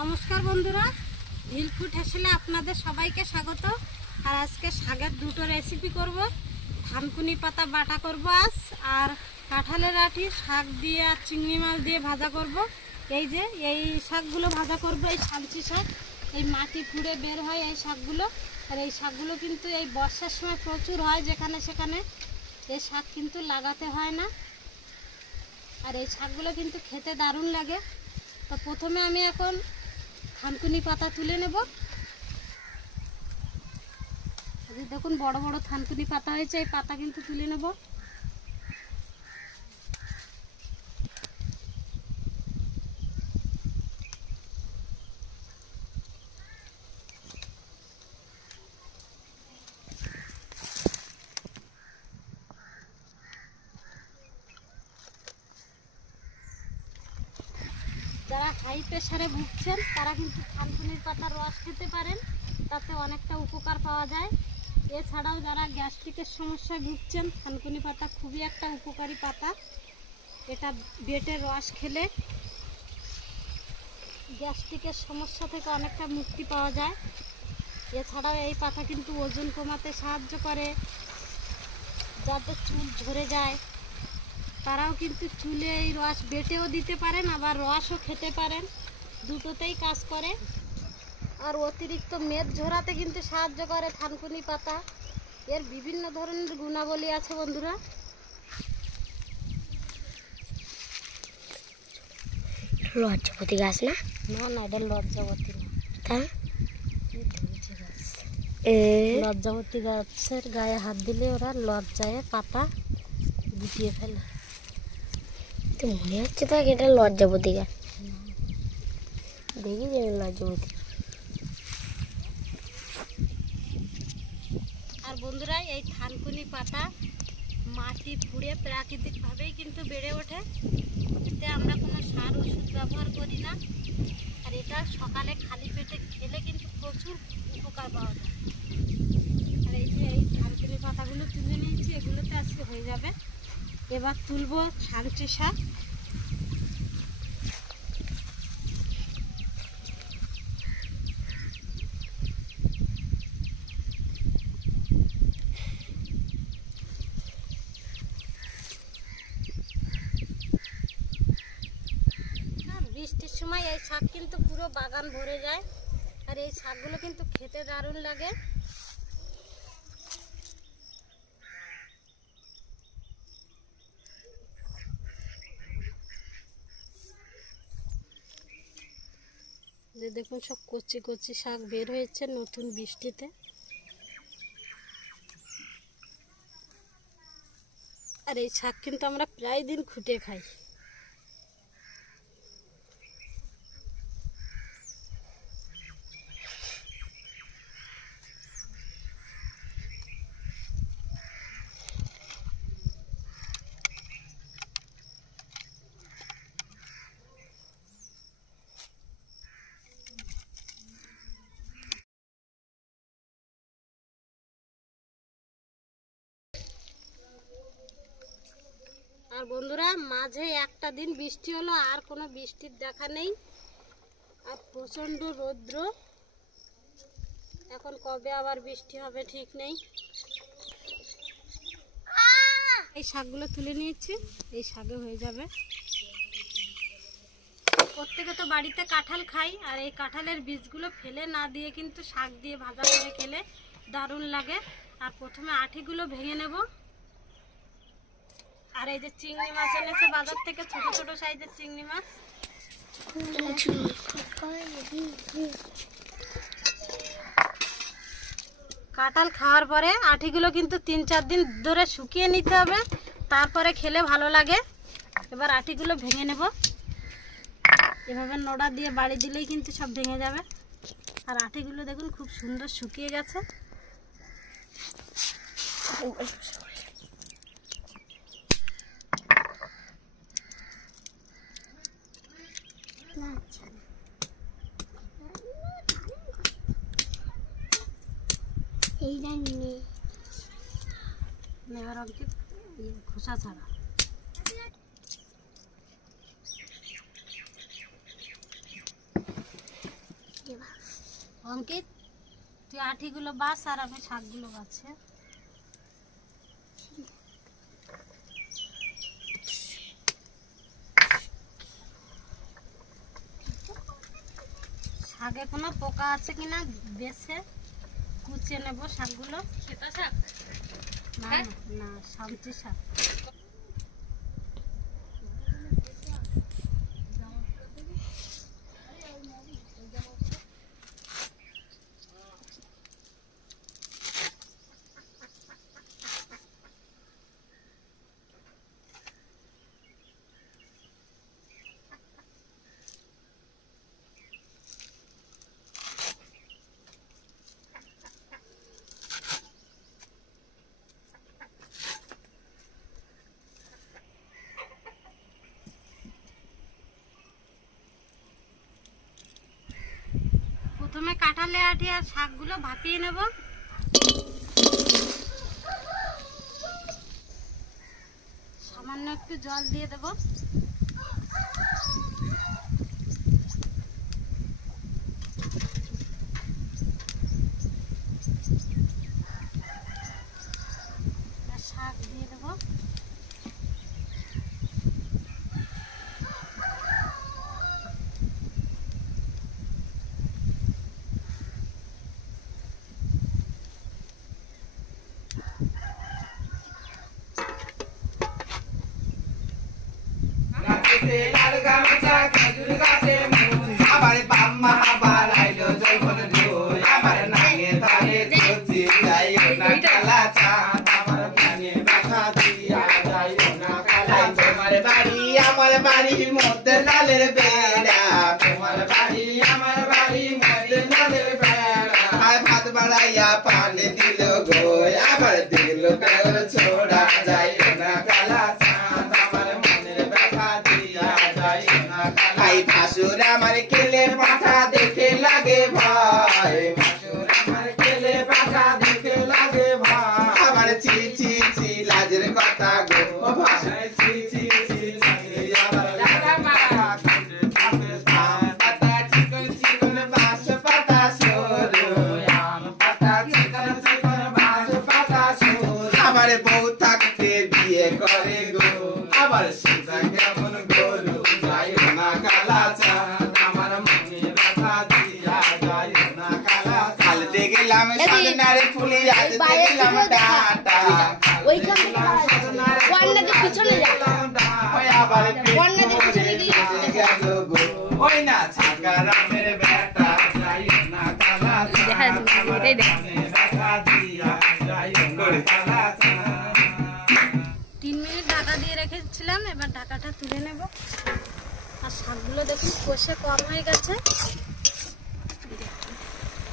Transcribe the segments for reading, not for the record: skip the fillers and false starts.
নমস্কার বন্ধুরা, hill food হেসেলে আপনাদের সবাইকে স্বাগত। আর আজকে শাকের দুটো রেসিপি করব। থানকুনি পাতা বাটা করব আজ, আর কাঁঠালের আঁটি শাক দিয়ে আর চিংড়ি মাছ দিয়ে ভাজা করব। এই শাকগুলো ভাজা করব। এই সাঞ্চি শাক, এই মাটি ফুঁড়ে বের হয় এই শাকগুলো। আর এই শাকগুলো কিন্তু এই বর্ষার সময় প্রচুর হয়, যেখানে সেখানে এই শাক কিন্তু লাগাতে হয় না। আর এই শাকগুলো কিন্তু খেতে দারুণ লাগে। তো প্রথমে আমি এখন থানকুনি পাতা তুলে নেব। দেখুন বড় বড় থানকুনি পাতা হয়েছে, এই পাতা কিন্তু তুলে নেব। যারা হাই প্রেশারে ভুগছেন তারা কিন্তু থানকুনির পাতার রস খেতে পারেন, তাতে অনেকটা উপকার পাওয়া যায়। এছাড়াও যারা গ্যাস্ট্রিকের সমস্যায় ভুগছেন, থানকুনি পাতা খুবই একটা উপকারী পাতা। এটা বেটের রস খেলে গ্যাস্ট্রিকের সমস্যা থেকে অনেকটা মুক্তি পাওয়া যায়। এছাড়াও এই পাতা কিন্তু ওজন কমাতে সাহায্য করে। যাদের চুল ঝরে যায় তারাও কিন্তু চুলে এই রস বেটেও দিতে পারেন, আবার রসও খেতে পারেন, দুটোতেই কাজ করে। আর অতিরিক্ত মেদ ঝরাতে কিন্তু সাহায্য করে থানকুনি পাতা। এর বিভিন্ন ধরনের গুণাবলী আছে বন্ধুরা। লজ্জাপতি গাছ না? না, এটা লজ্জাবতী না। লজ্জাবতী গাছের গায়ে হাত দিলে ওরা লজ্জায় পাতা গুটিয়ে ফেলে। তো মনে হচ্ছে তো এটা লজ্জাপতি গাছ। দেখি যে লজ্জাপতি। আর বন্ধুরা, এই থানকুনি পাতা মাটি ফুঁড়ে প্রাকৃতিকভাবেই কিন্তু বেড়ে ওঠে। এতে আমরা কোনো সার ওষুধ ব্যবহার করি না। আর এটা সকালে খালি পেটে খেলে কিন্তু প্রচুর উপকার পাওয়া যায়। আর এই যে এই থানকুনি পাতাগুলো তুলে নিয়েছি, এগুলোতে আজকে হয়ে যাবে। এবার তুলবো সাঞ্চি শাক। বৃষ্টির সময় এই শাক কিন্তু পুরো বাগান ভরে যায়। আর এই শাকগুলো কিন্তু খেতে দারুণ লাগে। যে দেখুন সব কচি কচি শাক বের হয়েছে নতুন বৃষ্টিতে। আর এই শাক কিন্তু আমরা প্রায় দিন খুঁটে খাই। আর বন্ধুরা, মাঝে একটা দিন বৃষ্টি হলো, আর কোনো বৃষ্টির দেখা নেই। আর প্রচণ্ড রৌদ্র। এখন কবে আবার বৃষ্টি হবে ঠিক নেই। এই শাকগুলো তুলে নিয়েছি, এই শাকে হয়ে যাবে। প্রত্যেকে তো বাড়িতে কাঁঠাল খাই, আর এই কাঁঠালের বীজগুলো ফেলে না দিয়ে কিন্তু শাক দিয়ে ভাজা করে খেলে দারুণ লাগে। আর প্রথমে আঁটিগুলো ভেঙে নেব। আর এই যে চিংড়ি মাছ এনেছে বাজার থেকে, ছোট ছোট সাইজের চিংড়ি মাছ। কাঁঠাল খাওয়ার পরে আঁটিগুলো কিন্তু 3-4 দিন ধরে শুকিয়ে নিতে হবে, তারপরে খেলে ভালো লাগে। এবার আঁটিগুলো ভেঙে নেব। এভাবে নোড়া দিয়ে বাড়ি দিলেই কিন্তু সব ভেঙে যাবে। আর আঁটিগুলো দেখুন খুব সুন্দর শুকিয়ে গেছে। এবার অঙ্কিত খোসা ছাড়া। অঙ্কিত, তুই আঠিগুলো বাছ আর আমি শাকগুলো বাছে। শাকে কোনো পোকা আছে কিনা বেছে কুচিয়ে নেবো শাকগুলো। সেটা শাক না, না শান্তি শাক। প্রথমে কাঁঠালে আটি আর শাকগুলো ভাপিয়ে নেব। সামান্য একটু জল দিয়ে দেব। শাক দিয়ে দেব। আবার বাম্মা আবার আইলো যখন ঢোল আবার নাগে তালে ধরছি যাইও না কালা চাঁদ আমার কানে ব্যথা দিয়া যাইও না কালা তোমার বাড়ি আমার বাড়ির মধ্যে লালের বেড়া তোমার বাড়ি আমার বাড়ির মধ্যে লালের বেড়া আর ভাত বাড়াইয়া পানি দিল গো আবার দিল ছোড়া যাইও না কালা চাঁদ আমার মনের ব্যথা দিয়া যাইও না ভাই ভাসুর আমার কেলে পাঠা দেখে লাগে ভাই ভাসুর আমার কেলে পাঠা দেখে লাগে ভাই আমার ছি ছি ছি লাজের কথা গো ভাষায় ছি ছি ছি লাগে আমার লাগা মারা কাটে থাকে পাতা চিকন চিকন বাস পাতা সরু আম পাতা চিকন চিকন বাস পাতা সরু আমার বউ থাকতে বিয়ে করে গো আবার সেটা কেমন গরু যাইও না কালা চাঁদ আমার মনে ব্যথা দিয়া যাইও না কালা চাঁদ দেখলাম সাধনারে ফুলি আজ দেখলাম ডাটা ওইখান থেকে ওয়ান্নাদের পিছনে যা ওয়ান্নাদের পিছনে গিয়ে ওই না ছাগারামের বেটা যাইও না কালা চাঁদ আমার মনে ব্যথা দিয়া যাইও না কালা চাঁদ 3 মিনিট ঢাকা দিয়ে রেখেছিলাম, এবার ঢাকাটা তুলে নেব। আর শাকগুলো দেখুন কষে কম হয়ে গেছে,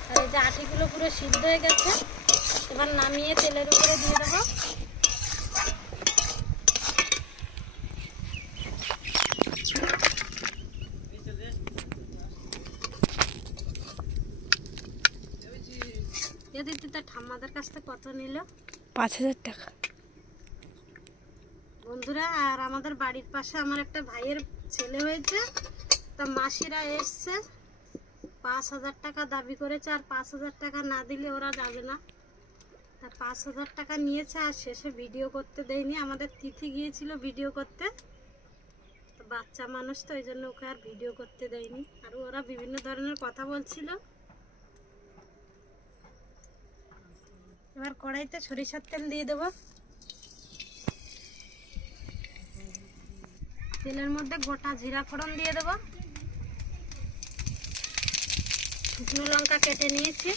আর এই যে আটিগুলো পুরো সিদ্ধ হয়ে গেছে। এবার নামিয়ে তেলের উপরে দিয়ে দেবো। এদিকে তো ঠাম্মাদের কাছ থেকে কত নিল? 5000 টাকা। বন্ধুরা, আর আমাদের বাড়ির পাশে আমার একটা ভাইয়ের ছেলে হয়েছে, তা মাসিরা এসছে 5000 টাকা দাবি করেছে, আর 5000 টাকা না দিলে ওরা যাবে না। তা 5000 টাকা নিয়েছে, আর শেষে ভিডিও করতে দেয়নি। আমাদের তিথি গিয়েছিল ভিডিও করতে, তো বাচ্চা মানুষ তো ওই জন্য ওকে আর ভিডিও করতে দেয়নি। আর ওরা বিভিন্ন ধরনের কথা বলছিল। এবার কড়াইতে সরিষার তেল দিয়ে দেবো। তেলের মধ্যে গোটা জিরা ফোড়ন দিয়ে দেব। শুকনো লঙ্কা কেটে নিয়েছি,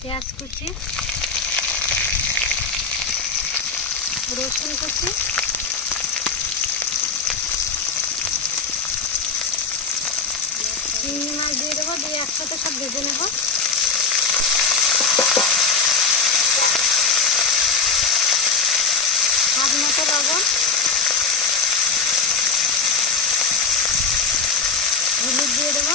পেঁয়াজ কুচি, রসুন কুচি, চিংড়ি মাছ দিয়ে দেবো, দিয়ে একসাথে সব ভেজে নেব। স্বাদ মতো লবণ, হলুদ দিয়ে দেবো।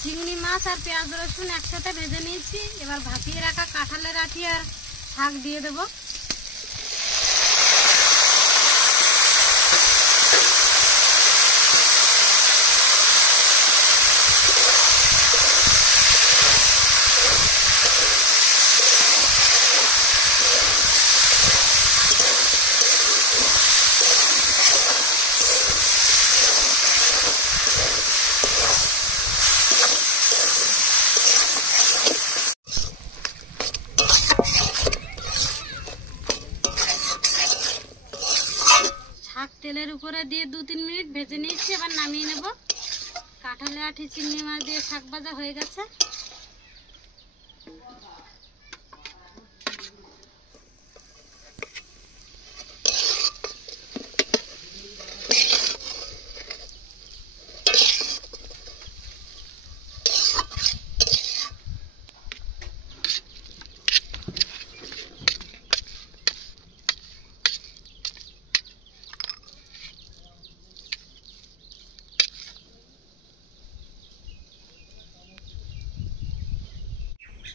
চিংড়ি মাছ মাছ আর পেঁয়াজ রসুন একসাথে ভেজে নিয়েছি। এবার ভাপিয়ে রাখা কাঁঠালের আঁটি আর শাক দিয়ে দেবো। শাক তেলের উপরে দিয়ে 2-3 মিনিট ভেজে নিয়েছি, এবার নামিয়ে নেব। কাঁঠালের আঁটি চিংড়ি মাছ দিয়ে শাক ভাজা হয়ে গেছে।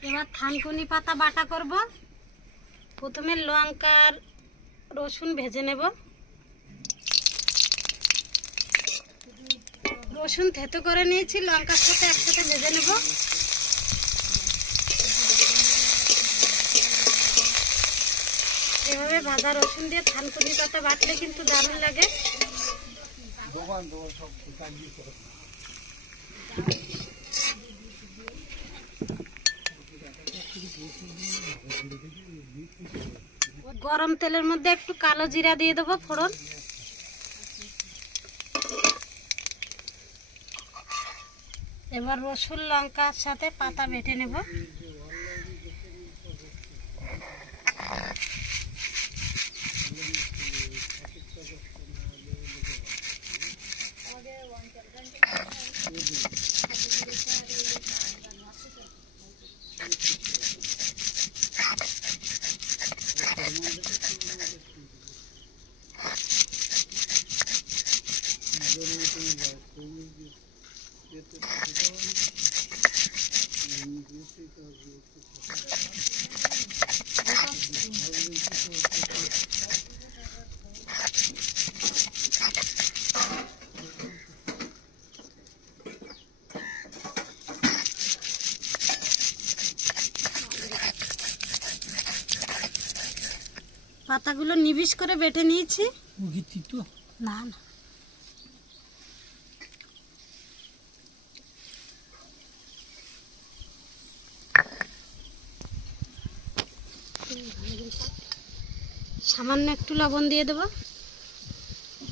এবার থানকুনি পাতা বাটা করব। প্রথমে লঙ্কা আর রসুন ভেজে নেব। রসুন থেতো করে নিয়েছি, লঙ্কার সাথে একসাথে ভেজে নেব। এভাবে ভাজা রসুন দিয়ে থানকুনি পাতা বাটলে কিন্তু দারুণ লাগে। গরম তেলের মধ্যে একটু কালো জিরা দিয়ে দেবো ফোড়ন। এবার রসুন লঙ্কার সাথে পাতা বেটে নেব। পাতাগুলো নিবিশ করে বেটে নিয়েছি। না না, সামান্য একটু লবণ দিয়ে দেবো।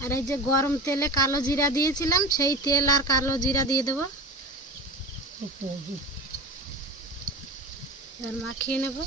আর এই যে গরম তেলে কালো জিরা দিয়েছিলাম, সেই তেল আর কালো জিরা দিয়ে দেবো। এবার মাখিয়ে নেব।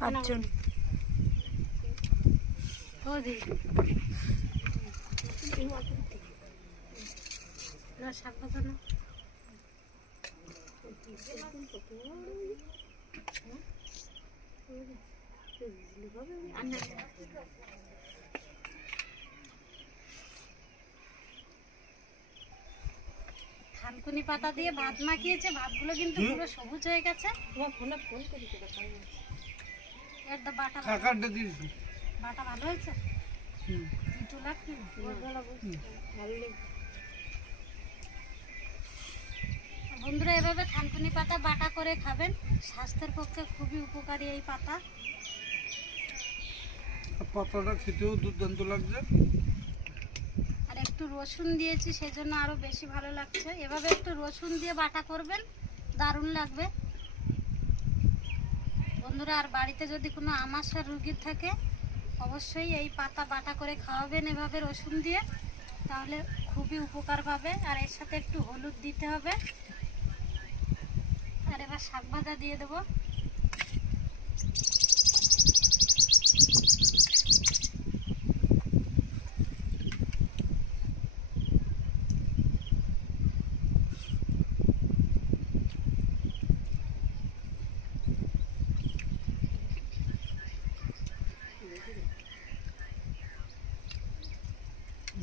পাঁচজন শাক ভাজা না। থানকুনি পাতা দিয়ে ভাত মাখিয়েছে, ভাতগুলো কিন্তু পুরো সবুজ হয়ে গেছে। বাটা ভালো হয়েছে। বন্ধুরা, এভাবে থানকুনি পাতা বাটা করে খাবেন, স্বাস্থ্যের পক্ষে খুবই উপকারী এই পাতা। পাতাটা খেতেও দুর্দান্ত লাগছে। আর একটু রসুন দিয়েছি, সেজন্য আরো বেশি ভালো লাগছে। এভাবে একটু রসুন দিয়ে বাটা করবেন, দারুণ লাগবে বন্ধুরা। আর বাড়িতে যদি কোনো আমাশার রোগী থাকে, অবশ্যই এই পাতা বাটা করে খাওয়াবেন এভাবে রসুন দিয়ে, তাহলে খুবই উপকার পাবে। আর এর সাথে একটু হলুদ দিতে হবে। আর এবার শাক ভাজা দিয়ে দেবো।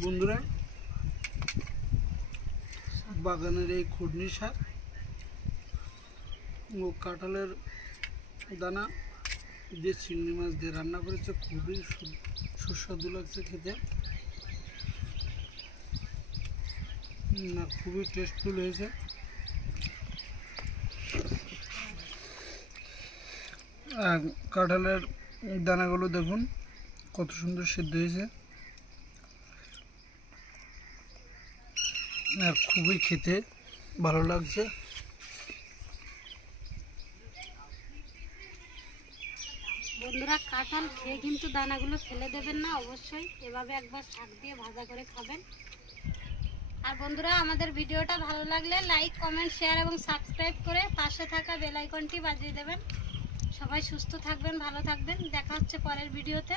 বন্ধুরা, বাগানের এই খুডনি শাক ও কাঁঠালের দানা দিয়ে চিংড়ি মাছ দিয়ে রান্না করেছে, খুবই সুস্বাদু লাগছে খেতে, না খুবই টেস্টফুল হয়েছে। আর কাঁঠালের দানাগুলো দেখুন কত সুন্দর সিদ্ধ হয়েছে, আর খুবই খেতে ভালো লাগছে। বন্ধুরা, কাঁঠাল খেয়ে কিন্তু দানাগুলো ফেলে দেবেন না, অবশ্যই এভাবে একবার শাক দিয়ে ভাজা করে খাবেন। আর বন্ধুরা, আমাদের ভিডিওটা ভালো লাগলে লাইক, কমেন্ট, শেয়ার এবং সাবস্ক্রাইব করে পাশে থাকা বেল আইকনটি বাজিয়ে দেবেন। সবাই সুস্থ থাকবেন, ভালো থাকবেন। দেখা হচ্ছে পরের ভিডিওতে।